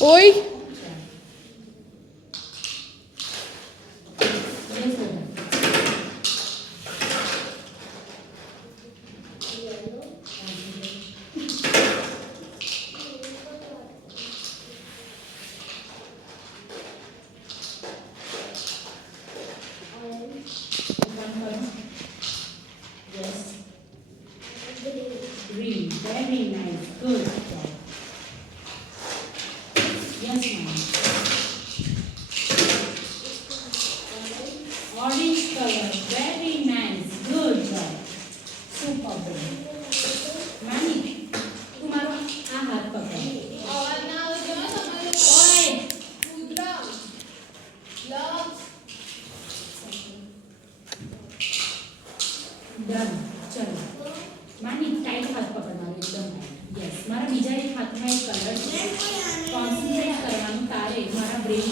ઓય Yes. Green. Very nice. Good job. Yes, ma'am. Orange color. Very nice. Good job. Super. Mani, तुम्हारा हाथ पकड़. ओए. Done. चलो. मानी टाइट हाथ पकड़ना एकदम टाइट. यस. मारा બીજા એક હાથમાં એક કલર છે. કોન્સન્ટ્રેટ કરવાનું તારે મારા બ્રેન